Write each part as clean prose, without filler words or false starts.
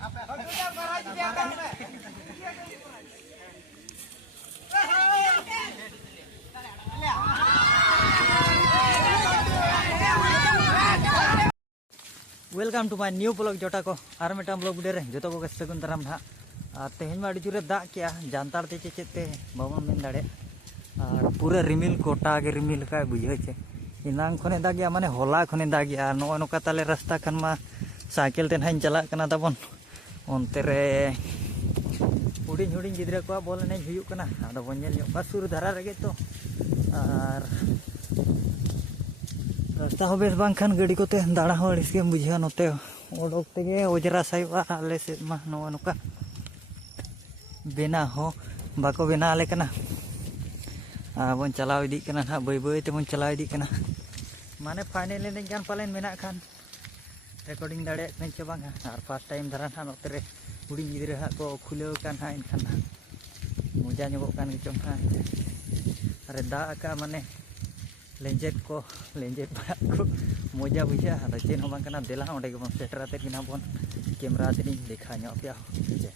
Welcome to my new blog जोटा को और मिटा ब्लॉग वीडियो रे जो को सगुन दाराम ना तेहन में अड़ी जोरे दाग क्या जानतार ते चेते बाबन मेन दाड़े और पूरा रिमिल कोटा के रिमिल का बुझे छे इनांग खने दागिया माने होला खने दागिया नो नोका ताले रास्ता खन मा साइकिल ते नाइन चला कना तबन ओनते रे हुडिंग हुडिंग गिद्रा को बोल ने हुयु कना आदो बन नेल का सुर धारा रेगे तो और रास्ता हो बेस बांखान गाड़ी कोते दाड़ा हो इसके बुझा नोते ओडोक तेगे ओजरा साइवा आले से मा नो नोका बेना हो बाको बेना आले कना बन चलाव इदी कना ना बय बय ते बन चलाव इदी कना माने फाइनल ने जान पालेन मेना खान रिकॉर्डिंग दाड़े कन चे बांगा और फर्स्ट टाइम धरा ना नोते रे हुडी गिद्रा हा को खुलेव कान हा इनखान मजा ᱧᱚᱜᱚᱜ कान गिचम हा अरे दा का माने लेंजेट को लेंजेट को मजा बुझा चेन हों बांग देला ओंडे गेबन सेटर आते बिना बन कैमरा ते देखा ᱧᱚᱜ पे बुझे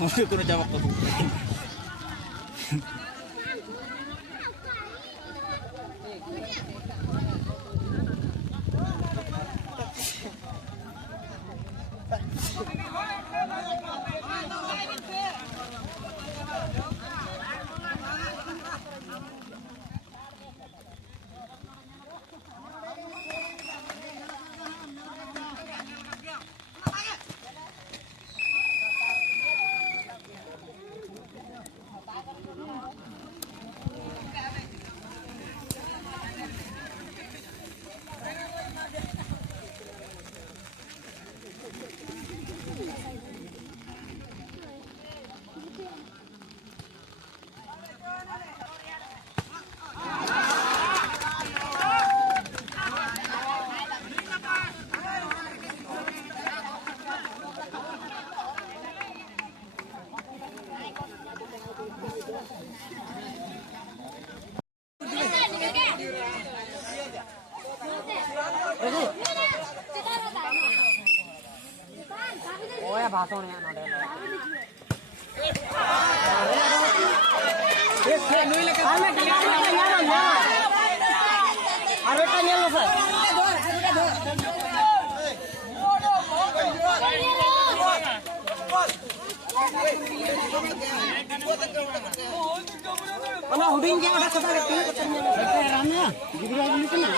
मुझे कोनो जवाब तो ओया भाषण है नोडे ए नुई लेके आमे यार ना अरे का नेल सर अना हुडिंग के ओटा कथा के रामया गिरवा निकना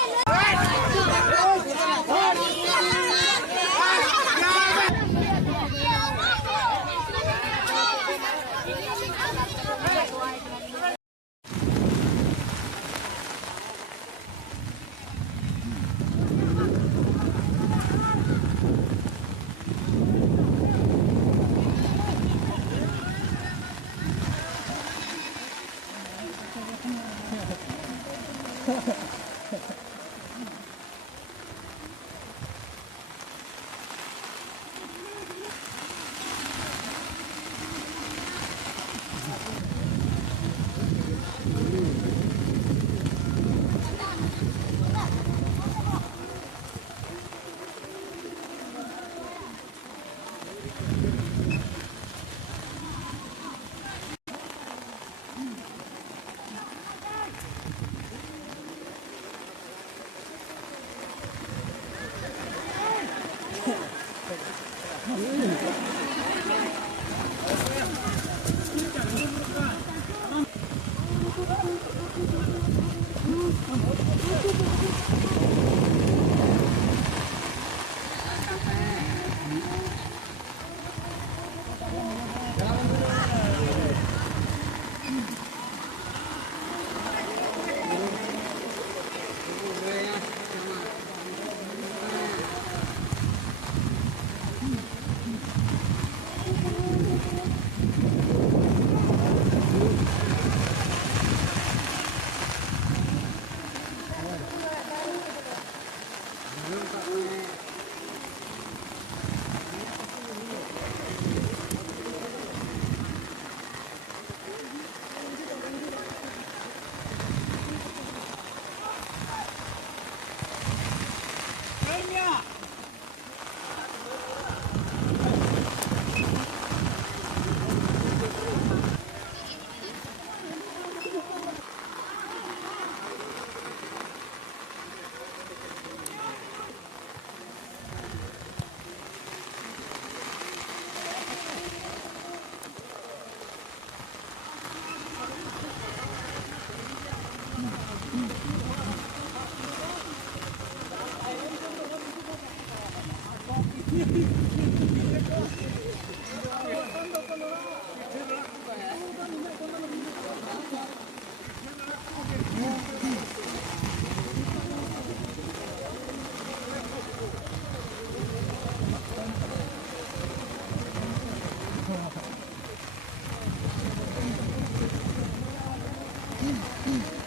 Mm.